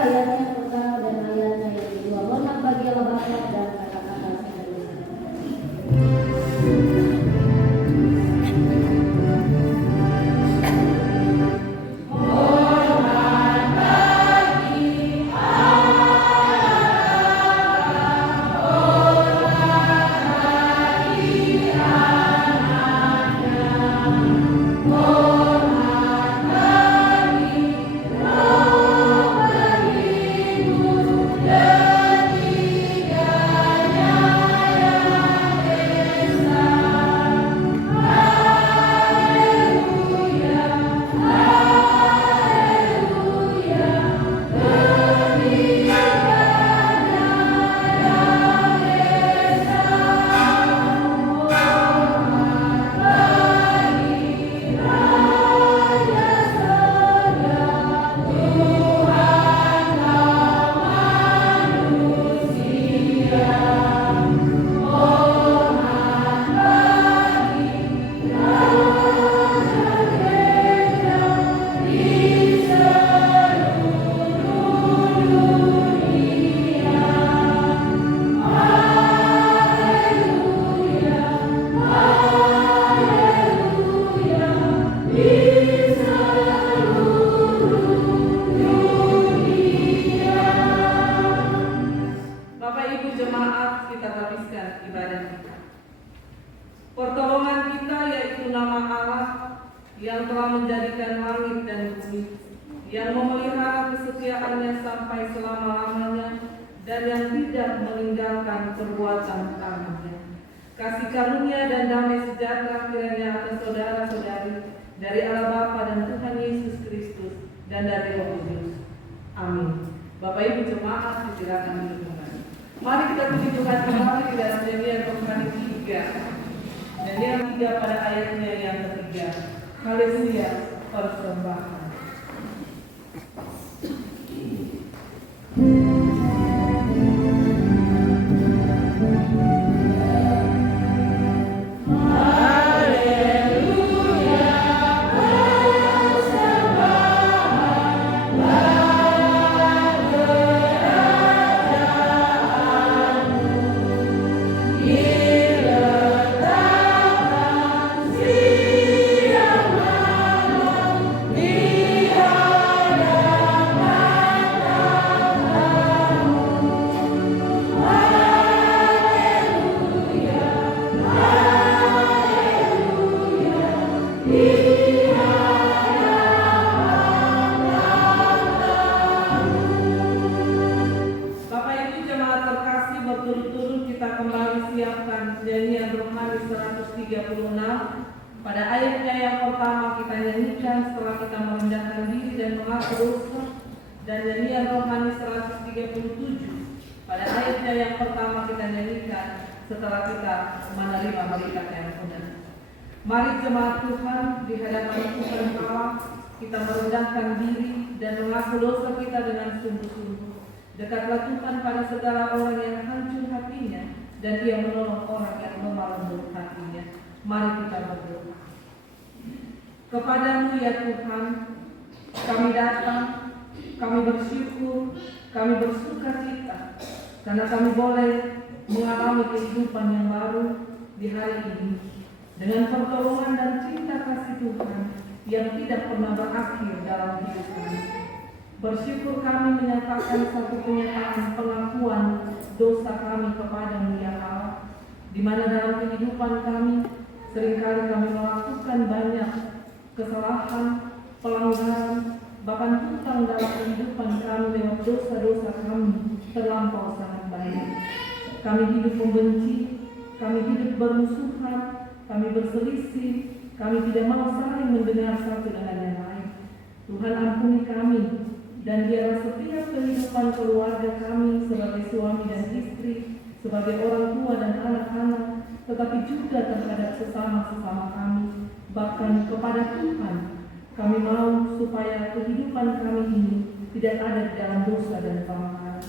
ayatnya yang pertama dan ayatnya yang kedua. Mohon bagi Allah Bapa dan kata-kata selanjutnya. Pertolongan kita yaitu nama Allah yang telah menjadikan langit dan bumi, yang memelihara kesetiaannya sampai selama-lamanya dan yang tidak meninggalkan perbuatan tangannya. Kasih karunia dan damai sejahtera kiranya atas saudara-saudari dari Allah Bapa dan Tuhan Yesus Kristus dan dari Roh Kudus. Amin. Bapak Ibu jemaat disilakan duduk kembali. Mari kita puji Tuhan kembali di dalam Nehemia pasal 3. Nehemia 3 pada ayatnya yang ketiga. Haleluya, persembahan. Pada ayatnya yang pertama kita nyanyikan setelah kita merendahkan diri dan mengaku dosa, dan nyanyian rohani 137. Pada ayatnya yang pertama kita nyanyikan setelah kita menerima berkat yang benar. Mari jemaat Tuhan di hadapan Tuhan Allah kita merendahkan diri dan mengaku dosa kita dengan sungguh-sungguh. Dekatlah Tuhan pada segala orang yang hancur hatinya, dan Ia menolong orang yang lemah lembut hatinya. Mari kita berdoa. Kepadamu ya Tuhan, kami datang, kami bersyukur, kami bersuka cita, karena kami boleh mengalami kehidupan yang baru di hari ini, dengan pertolongan dan cinta kasih Tuhan yang tidak pernah berakhir dalam hidup kami. Bersyukur kami menyatakan satu kenyataan pengakuan dosa kami kepadamu ya Allah, di mana dalam kehidupan kami seringkali kami melakukan banyak kesalahan, pelanggaran, bahkan hutang dalam kehidupan kami lewat dosa-dosa kami terlampau sangat banyak. Kami hidup membenci, kami hidup bermusuhan, kami berselisih, kami tidak mau saling mendengar satu dengan yang lain. Tuhan ampuni kami, dan biarlah setiap kehidupan keluarga kami sebagai suami dan istri, sebagai orang tua dan anak-anak, tetapi juga terhadap sesama-sesama kami, bahkan kepada Tuhan. Kami mau supaya kehidupan kami ini tidak ada di dalam dosa dan pelanggaran.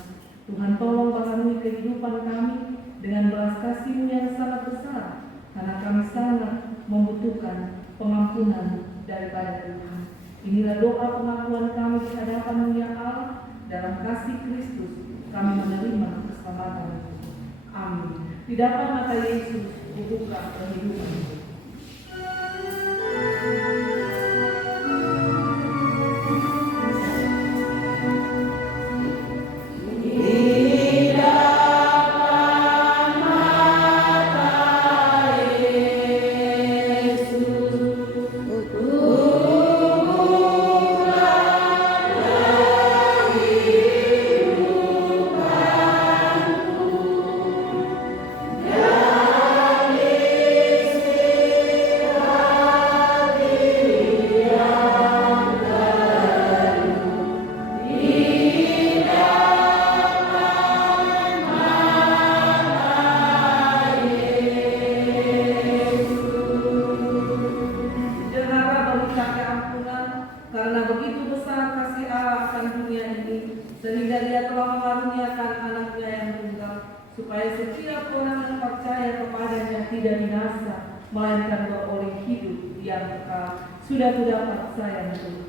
Tuhan tolong baharui kehidupan kami dengan belas kasih-Mu yang sangat besar, karena kami sangat membutuhkan pengampunan daripada Tuhan. Inilah doa pengakuan kami di hadapan-Mu ya Allah, dalam kasih Kristus kami menerima keselamatan. Amin. Di depan mata Yesus dibuka kehidupan. Supaya setiap orang yang percaya kepadanya tidak binasa, melainkan beroleh hidup yang kekal. Sudah kudapat saya Tuhan.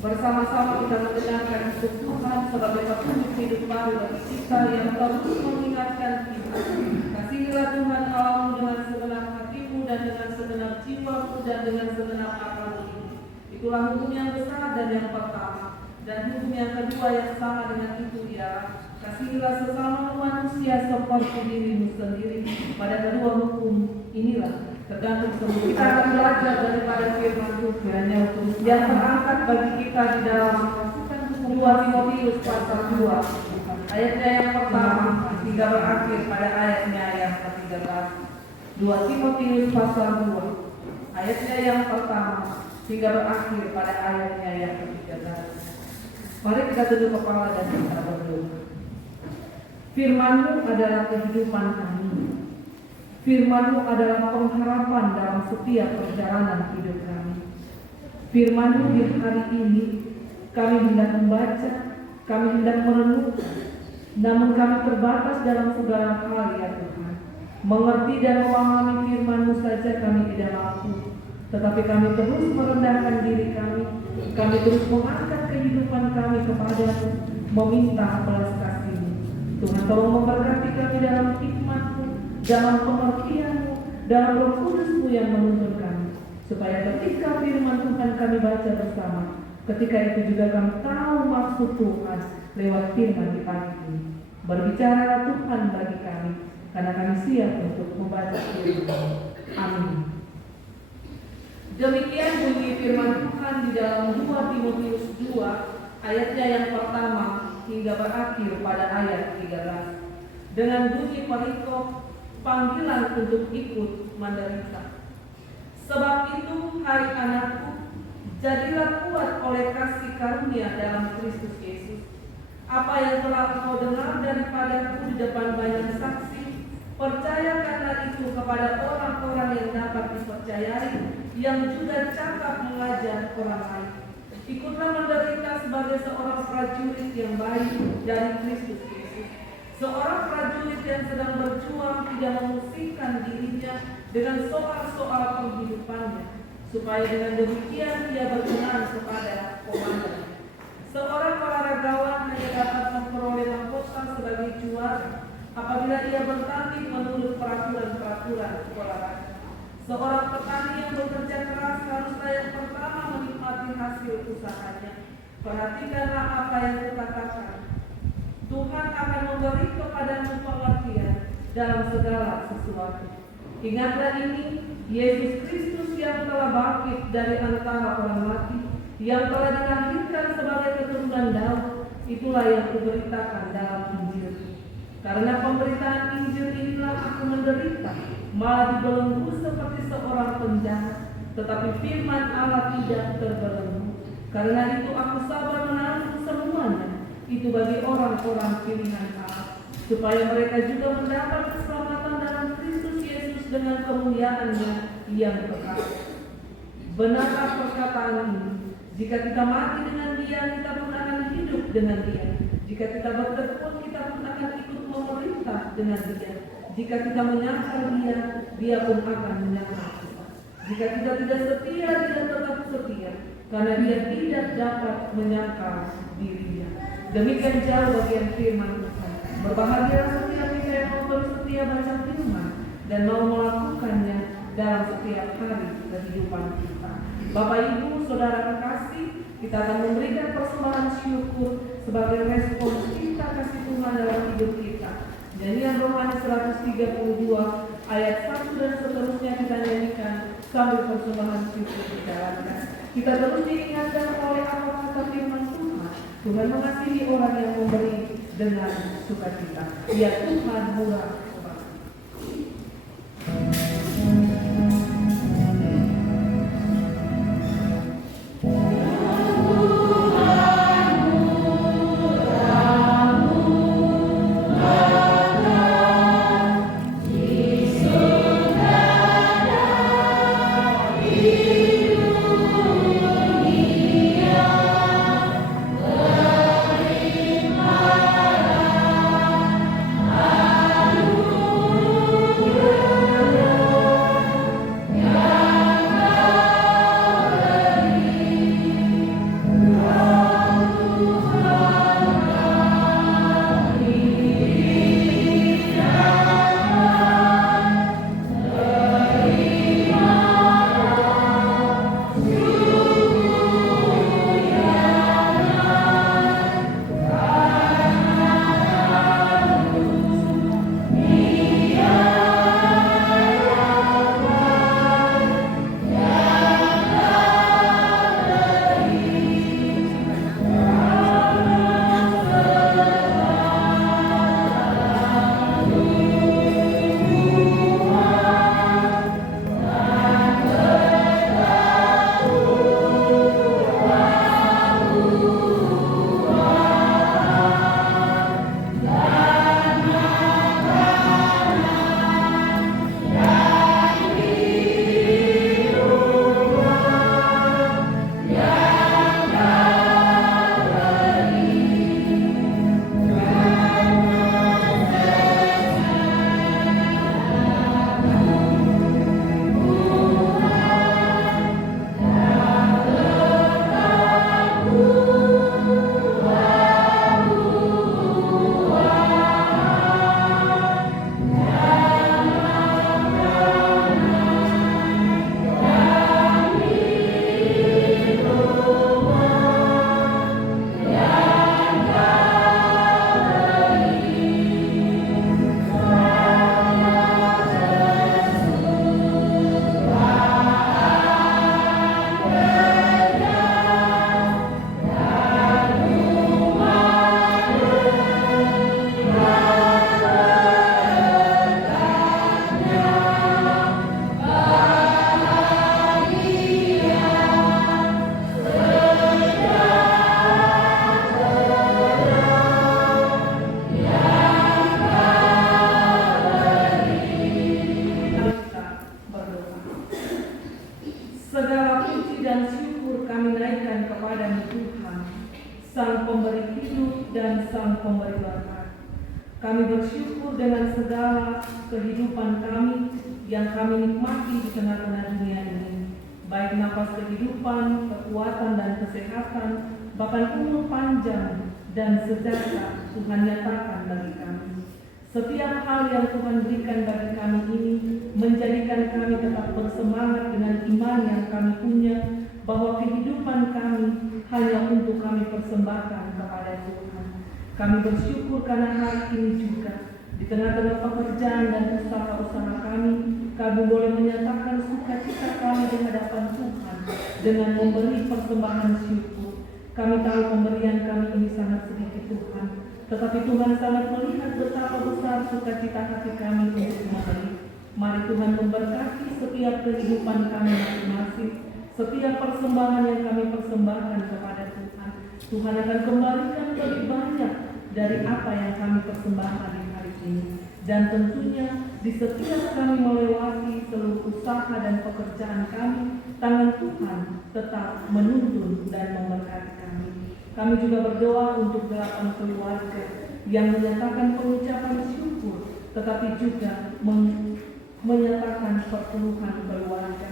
Bersama-sama kita mendengarkan untuk Tuhan sebagai petunjuk hidup baru bagi kita yang terus mengingatkan kita. Kasihilah Tuhan Allahmu dengan segenap hatimu dan dengan segenap jiwamu dan dengan segenap akalmu ini. Itulah hukum yang besar dan yang pertama. Dan hukum yang kedua yang sama dengan itu ialah kasihilah sesama manusia seperti dirimu sendiri. Pada kedua hukum inilah tergantung semua. Kita akan belajar daripada firman Tuhan yang terangkat bagi kita di dalam 2 Timotius pasal 2 ayatnya yang pertama hingga berakhir pada ayatnya yang ke-13. 2 Timotius pasal 2 ayatnya yang pertama hingga berakhir pada ayatnya yang ke-13. Mari kita tunduk kepala dan kita berdoa. Firman-Mu adalah kehidupan kami. Firman-Mu adalah pengharapan dalam setiap perjalanan hidup kami. Firman-Mu di hari ini kami hendak membaca, kami hendak merenungkan, namun kami terbatas dalam segala hal ya Tuhan. Mengerti dan memahami firman-Mu saja kami tidak mampu, tetapi kami terus merendahkan diri kami terus mengangkat kehidupan kami kepada-Mu, meminta belas kasih-Mu. Tuhan tolong memberkati kami dalam hikmat-Mu, dalam pengertian-Mu, dalam Roh Kudus-Mu yang menuntun kami, supaya ketika firman Tuhan kami baca bersama, ketika itu juga kami tahu maksud Tuhan lewat firman di pagi ini. Berbicaralah Tuhan bagi kami, karena kami siap untuk membaca firman. Amin. Demikian bunyi firman Tuhan di dalam 2 Timotius 2 ayatnya yang pertama hingga berakhir pada ayat 13. Dengan bunyi perikop panggilan untuk ikut menderita. Sebab itu, hai anakku, jadilah kuat oleh kasih karunia dalam Kristus Yesus. Apa yang telah kau dengar daripadaku di depan banyak saksi, percayakanlah itu kepada orang-orang yang dapat dipercayai, yang juga cakap mengajar orang lain. Ikutlah menderita sebagai seorang prajurit yang baik dari Kristus Yesus. Seorang prajurit yang sedang berjuang tidak memusingkan dirinya dengan soal-soal penghidupannya, supaya dengan demikian ia berkenan kepada komandan. Seorang olahragawan hanya dapat memperoleh mahkota sebagai juara apabila ia bertanding menurut peraturan-peraturan olahraga. Seorang petani yang bekerja keras haruslah yang pertama menikmati hasil usahanya. Perhatikanlah apa yang kukatakan. Tuhan akan memberi kepadamu pengertian dalam segala sesuatu. Ingatlah ini, Yesus Kristus yang telah bangkit dari antara orang mati, yang telah dilahirkan sebagai keturunan Daud, itulah yang kuberitakan dalam Injil. Karena pemberitaan Injil inilah aku menderita, malah dibelenggu seperti seorang penjahat, tetapi firman Allah tidak terbelenggu. Karena itu aku sabar menanggung semuanya, itu bagi orang-orang pilihan Allah, supaya mereka juga mendapat keselamatan dalam Kristus Yesus dengan kemuliaannya yang kekal. Benarlah perkataan ini, jika kita mati dengan Dia, kita pun akan hidup dengan Dia. Jika kita bertekun, kita pun akan ikut memerintah dengan Dia. Jika kita menyangkal Dia, Dia pun akan menyangkal kita. Jika kita tidak setia, Dia tetap setia, karena Dia tidak dapat menyangkal dirinya. Demikian jauh bagian firman Tuhan. Berbahagialah setiap kita yang mau terus setia baca firman dan mau melakukannya dalam setiap hari kehidupan kita. Bapak Ibu, Saudara kekasih, kita akan memberikan persembahan syukur sebagai respon kita kasih Tuhan dalam hidup kita. Nyanyian Rohani 132 ayat 1 dan seterusnya kita nyanyikan sambil persembahan syukur dijalankan. Kita terus diingatkan oleh apa kata firman Tuhan. Tuhan mengasihi orang yang memberi dengan sukacita. Ya Tuhan murah. Sang pemberi hidup dan Sang pemberi berkat. Kami bersyukur dengan segala kehidupan kami yang kami nikmati di tengah-tengah dunia ini, baik nafas kehidupan, kekuatan dan kesehatan, bahkan umur panjang dan sejahtera Tuhan nyatakan bagi kami. Setiap hal yang Tuhan berikan bagi kami ini menjadikan kami tetap bersemangat dengan iman yang kami punya, bahwa kehidupan kami hanya untuk kami persembahkan kepada Tuhan. Kami bersyukur karena hari ini juga di tengah-tengah pekerjaan dan usaha-usaha kami kami boleh menyatakan sukacita kami di hadapan Tuhan dengan memberi persembahan syukur. Kami tahu pemberian kami ini sangat sedikit Tuhan, tetapi Tuhan sangat melihat betapa besar sukacita hati kami untuk memberi. Mari Tuhan memberkati setiap kehidupan kami masing-masing, setiap persembahan yang kami persembahkan kepada Tuhan. Tuhan akan kembalikan lebih banyak dari apa yang kami persembahkan di hari ini. Dan tentunya di setiap kami melewati seluruh usaha dan pekerjaan kami, tangan Tuhan tetap menuntun dan memberkati kami. Kami juga berdoa untuk 8 keluarga yang menyatakan pengucapan syukur, tetapi juga menyatakan perpenuhan keluarga.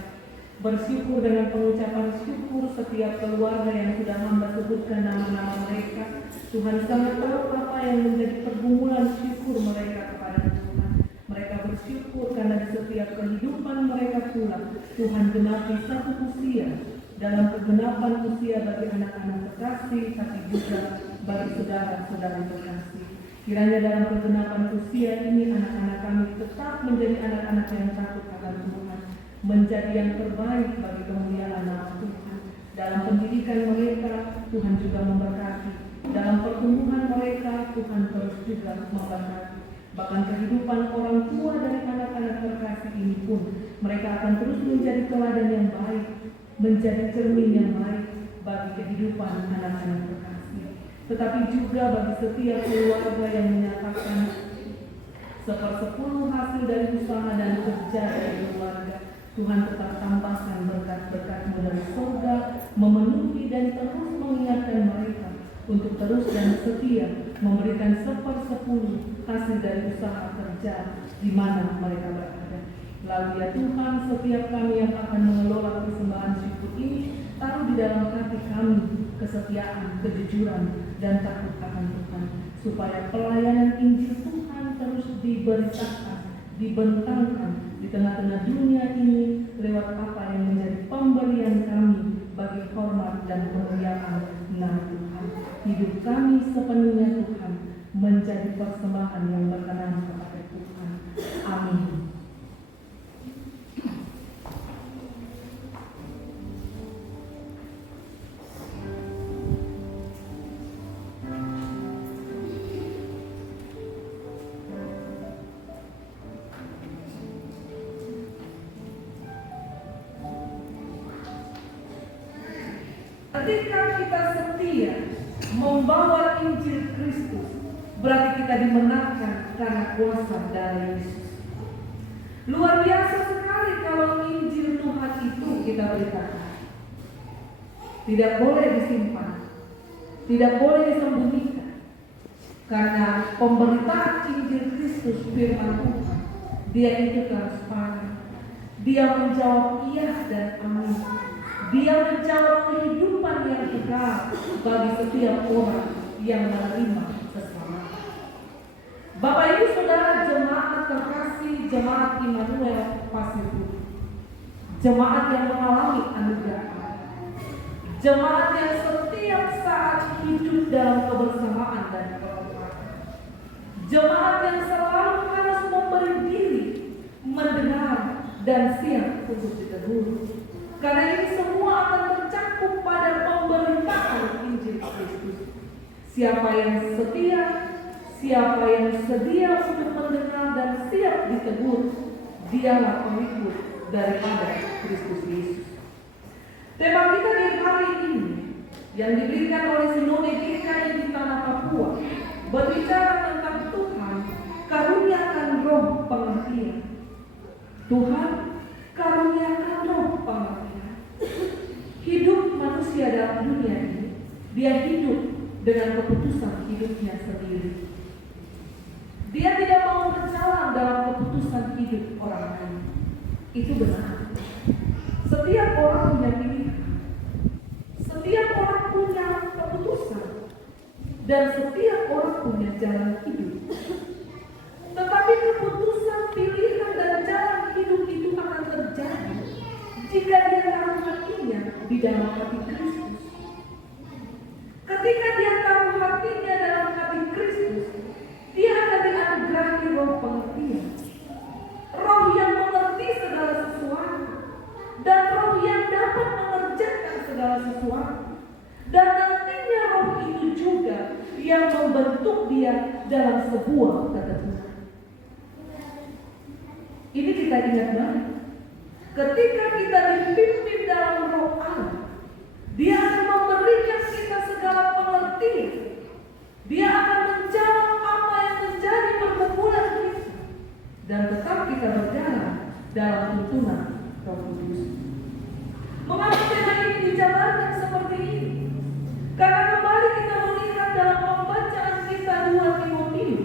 Bersyukur dengan pengucapan syukur setiap keluarga yang sudah hamba sebutkan nama-nama mereka. Tuhan sangat tahu apa yang menjadi pergumulan syukur mereka kepada Tuhan. Mereka bersyukur karena di setiap kehidupan mereka pula Tuhan genapi satu usia. Dalam kegenapan usia bagi anak-anak kekasih, tapi juga bagi saudara-saudara kekasih. Kiranya dalam kegenapan usia ini anak-anak kami tetap menjadi anak-anak yang takut akan Tuhan, menjadi yang terbaik bagi kemuliaan nama Tuhan. Dalam pendidikan mereka, Tuhan juga memberkati. Dalam pertumbuhan mereka, Tuhan terus juga memberkati. Bahkan kehidupan orang tua dari anak-anak terkasih ini pun, mereka akan terus menjadi teladan yang baik, menjadi cermin yang baik bagi kehidupan anak-anak terkasih. Tetapi juga bagi setiap keluarga yang menyatakan 1/10 hasil dari usaha dan kerja dari keluarga, Tuhan tetap tambahkan berkat-berkat-Mu dari surga, memenuhi dan terus mengingatkan mereka untuk terus dan setia memberikan 1/10 hasil dari usaha kerja di mana mereka berada. Lalu ya Tuhan, setiap kami yang akan mengelola persembahan syukur ini, taruh di dalam hati kami kesetiaan, kejujuran, dan takut akan Tuhan, supaya pelayanan Injil Tuhan terus diberitakan, dibentangkan di tengah-tengah dunia ini lewat apa yang menjadi pemberian kami bagi hormat dan kemuliaan nama Tuhan. Hidup kami sepenuhnya Tuhan menjadi persembahan yang berkenan kepada Tuhan. Amin. Ketika kita setia membawa Injil Kristus, berarti kita dimenangkan karena kuasa dari Yesus. Luar biasa sekali kalau Injil Tuhan itu kita beritakan. Tidak boleh disimpan, tidak boleh disembunyikan. Karena pemberitaan Injil Kristus firman Tuhan, dia itu transparan. Dia menjawab iya dan amin. Dia menjawab kehidupan yang kekal bagi setiap orang yang menerima keselamatan. Bapak Ibu Saudara jemaat terkasih, jemaat Immanuel Pasir Putih, jemaat yang mengalami anugerah Allah, jemaat yang setiap saat hidup dalam kebersamaan dan keberkatan, jemaat yang selalu harus memberi diri, mendengar dan siap untuk ditegur. Karena ini semua akan tercakup pada pemberitaan Injil Kristus. Siapa yang setia, siapa yang sedia untuk mendengar dan siap ditegur, dialah pengikut daripada Kristus Yesus. Tema kita di hari ini yang diberikan oleh Sinode GKI di Tanah Papua berbicara tentang Tuhan karuniakan roh pengertian. Tuhan karuniakan roh pengertian. Hidup manusia dalam dunia ini, dia hidup dengan keputusan hidupnya sendiri. Dia tidak mau berjalan dalam keputusan hidup orang lain. Itu benar. Setiap orang punya pilihan, setiap orang punya keputusan, dan setiap orang punya jalan hidup. Tetapi keputusan, pilihan, dan jalan hidup itu akan terjadi jika dia taruh hatinya di dalam hati Kristus. Ketika dia taruh hatinya dalam hati Kristus, dia akan dianugerahi roh pengertian, roh yang mengerti dalam sebuah ketentuan. Ini kita ingat baik. Ketika kita dipimpin dalam Roh Allah, Dia akan memberikan kita segala pengertian. Dia akan menjawab apa yang menjadi pergumulan kita, dan tetap kita berjalan dalam tuntunan Roh Kudus. Mengapa tema ini dijabarkan seperti ini? Karena kembali kita melihat dalam pembacaan kita 2 Timotius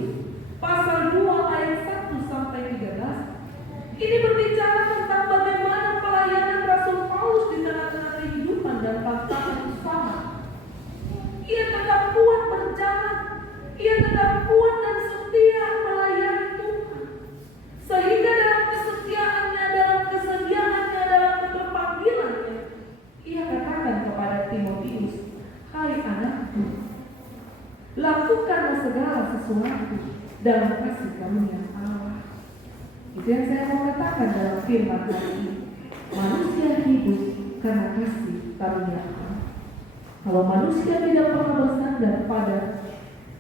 pasal 2 ayat 1 sampai 13. Ini berbicara tentang bagaimana pelayanan Rasul Paulus di tengah-tengah kehidupan dan tantangan usaha. Ia tetap kuat berjalan, ia tetap kuat dan setia melayani Tuhan. Sehingga dalam kesetiaannya, dalam kesediaannya, dalam keterpanggilannya, ia katakan kepada Timotius, "Hai anakku, lakukanlah segala sesuatu dalam kasih karunia Allah." Itu yang saya mau katakan dalam firman hari ini. Manusia hidup karena kasih karunia Allah. Kalau manusia tidak pernah bersandar pada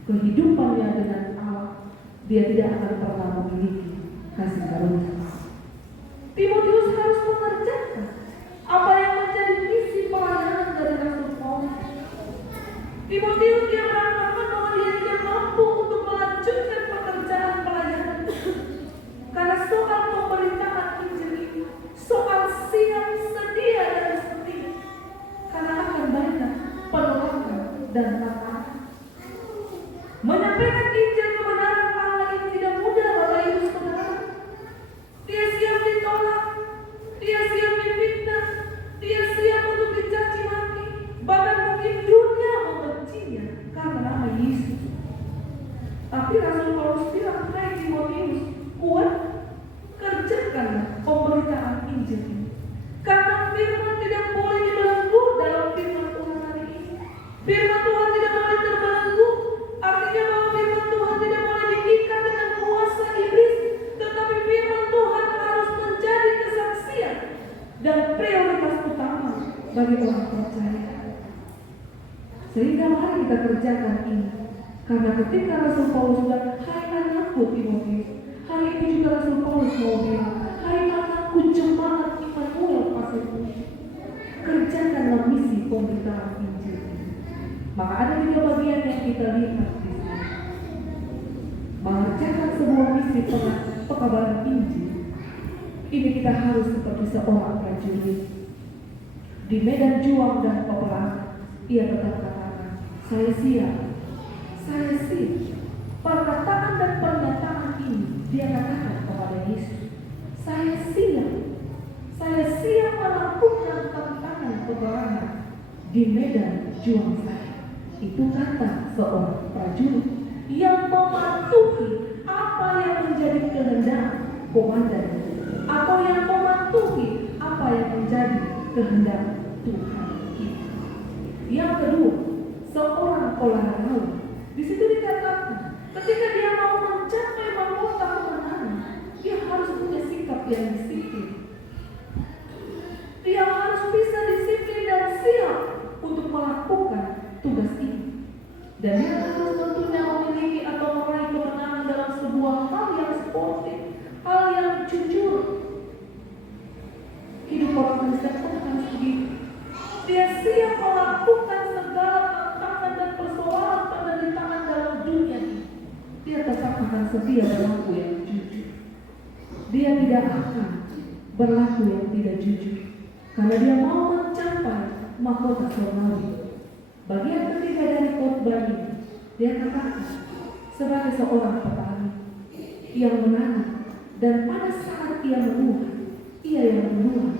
kehidupannya dengan Allah, dia tidak akan pernah memiliki kasih karunia Allah. Timotius harus mengerjakan apa yang menjadi misi pelayanan dari Rasul Paulus. Timotius dia merasakan bahwa dia tidak mampu untuk melanjutkan pekerjaan pelayanan. Karena soal pemberitaan Injil ini, soal siap, sedia dan setia. Karena akan banyak penolakan dan tantangan. Menyampaikan Injil kebenaran Allah ini tidak mudah, Bapak Ibu Saudara. Dia siap ditolak, dia siap difitnah, dia siap untuk dicaci maki, bahkan mungkin dunia membencinya karena nama Yesus. Tapi Rasul Paulus bilang, "Hai Timotius, kuat, kerjakanlah pemberitaan Injil ini. Karena firman tidak boleh dibelenggu dalam firman Tuhan hari ini. Firman Tuhan tidak boleh terbelenggu, artinya bahwa firman Tuhan tidak boleh diikat dengan kuasa iblis, tetapi firman Tuhan harus menjadi kesaksian dan prioritas utama bagi orang percaya." Sehingga mari kita kerjakan ini. Karena ketika Rasul Paulus bilang, "Hai anakku Timotius," hari ini juga Rasul Paulus mau bilang, "Hai anakku jemaat Immanuel Pasifik, kerjakanlah misi pemberitaan Injil." Maka ada 3 bagian yang kita lihat di sini. Mengerjakan sebuah misi pekabaran Injil, ini kita harus seperti seorang prajurit. Di medan juang dan peperangan, ia tetap katakan, "Saya siap, saya siap." Perkataan dan pernyataan ini dia katakan kepada Yesus, "Saya siap melakukan tantangan peperangan di medan juang saya." Itu kata seorang prajurit yang mematuhi apa yang menjadi kehendak komandan, atau yang mematuhi apa yang menjadi kehendak Tuhan kita. Yang kedua, seorang olahragawan. Di situ dikatakan, ketika dia mau mencapai mahkota kemenangan, dia harus punya sikap yang disiplin. Dia harus bisa disiplin dan siap untuk melakukan tugas ini. Dan dia harus tentunya memiliki atau meraih kemenangan dalam sebuah hal yang sportif, hal yang jujur. Hidup orang Kristen pun harus begitu. Dia siap melakukan segala tantangan dan persoalan penderitaan dalam dunia ini. Dia tetap akan setia berlaku yang jujur. Dia tidak akan berlaku yang tidak jujur, karena dia mau mencapai mahkota surgawi. Bagian ketiga dari khotbah ini, dia katakan sebagai seorang petani yang menanam, dan pada saat ia menuai, ia yang menuai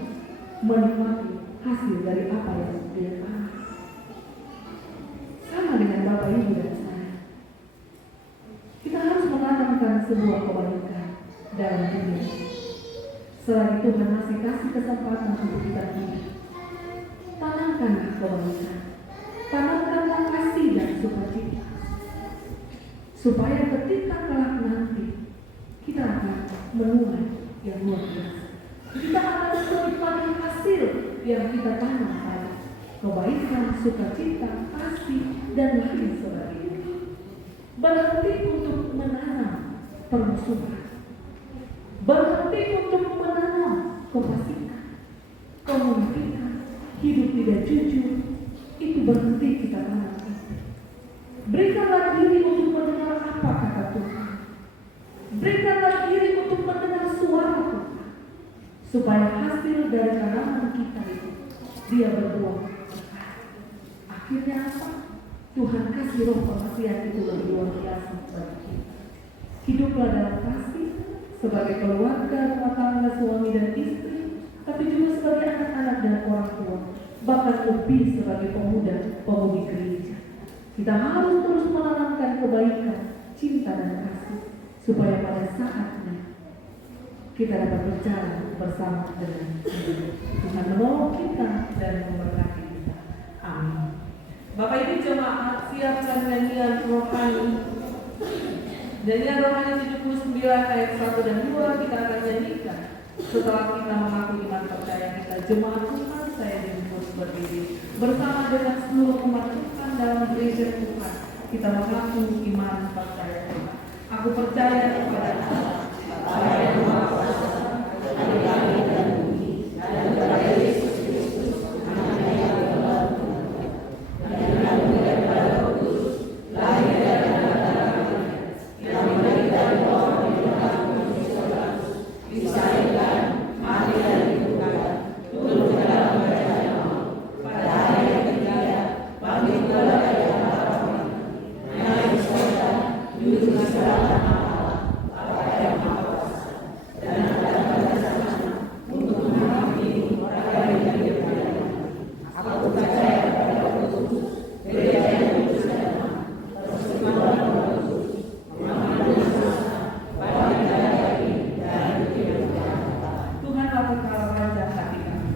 menikmati hasil dari apa yang dia tanam. Sama dengan Bapak Ibu dan saya, kita harus menanamkan sebuah kebaikan dalam dunia. Selagi Tuhan masih kasih kesempatan untuk kita hidup, tanamkanlah kebaikan, tanamkanlah kasih dan sukacita, supaya ketika kelak nanti kita akan menuai yang luar biasa. Kita akan menikmati hasil yang kita tanam tadi, kebaikan, sukacita, kasih, dan lain sebagainya. berhenti untuk menanam permusuhan, berhenti untuk menanam kefasikan, kemunafikan, hidup tidak jujur. Itu berhenti kita tanam. Berikanlah diri untuk mendengar apa kata Tuhan. Berikanlah diri untuk mendengar suara Tuhan, supaya hasil dari tanaman kita itu dia berbuah. Akhirnya apa? Tuhan kasih roh pengasihan itu lebih luar biasa bagi kita. Hiduplah dalam kasih sebagai keluarga, rumah tangga, suami dan istri, tapi juga sebagai anak-anak dan orang tua, bahkan lebih sebagai pemuda-pemudi gereja. Kita harus terus menanamkan kebaikan, cinta dan kasih, supaya pada saatnya kita dapat berjalan bersama dengan Tuhan menolong kita dan memberkati kita. Amin. Bapak Ibu jemaat, siapkan nyanyian rohani. Nyanyian rohani 79 ayat 1 dan 2 kita akan nyanyikan setelah kita mengaku iman percaya kita. Jemaat Tuhan, saya dijemput berdiri bersama dengan seluruh umat Tuhan dalam gereja Tuhan. Kita mengaku iman percaya kita. Aku percaya kepada Allah, Bapa yang Maha Kuasa, Adik langit dan bumi, dan kepada Yesus Kristus, Anaknya yang berdoa, yang dikandung daripada Roh Kudus, lahir dari anak darah, yang menderita di bawah pemerintahan Pontius Pilatus, disalibkan, mati dan dikuburkan, turun ke dalam kerajaan maut, pada hari yang ketiga bangkit pula dari antara orang mati, naik ke surga, duduk di sebelah kanan Allah, Bapa yang Maha Kuasa, dan akan pada zaman untuk menghakimi orang yang dipilih. Aku percaya kepada Roh Kudus, gereja yang kudus dan aman, persekutuan Roh Kudus, pengampunan dosa, bagi dan bagi dan hidup yang kekal. Tuhan lakukan raja hati kami.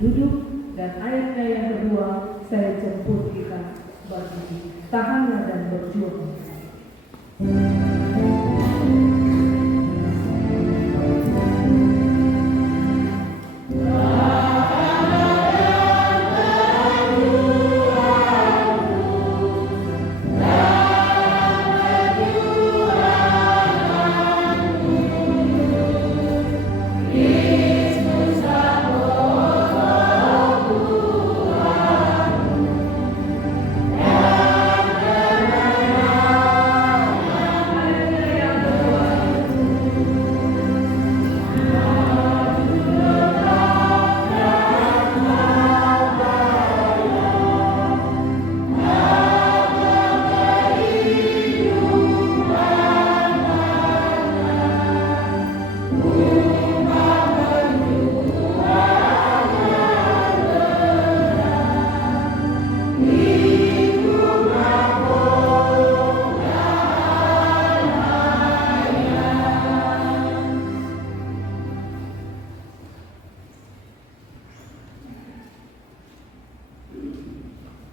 Duduk dan ayatnya yang kedua saya jemput kita berdiri. Tahanlah dan berjuang.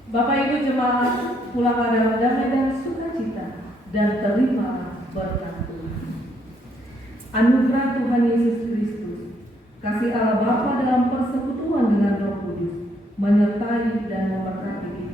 Bapak Ibu jemaat, pulanglah dalam damai dan sukacita dan terima berkat Tuhan. Anugerah Tuhan Yesus Kristus, kasih Allah Bapa dalam persekutuan dengan Roh Kudus, menyertai dan memberkati kita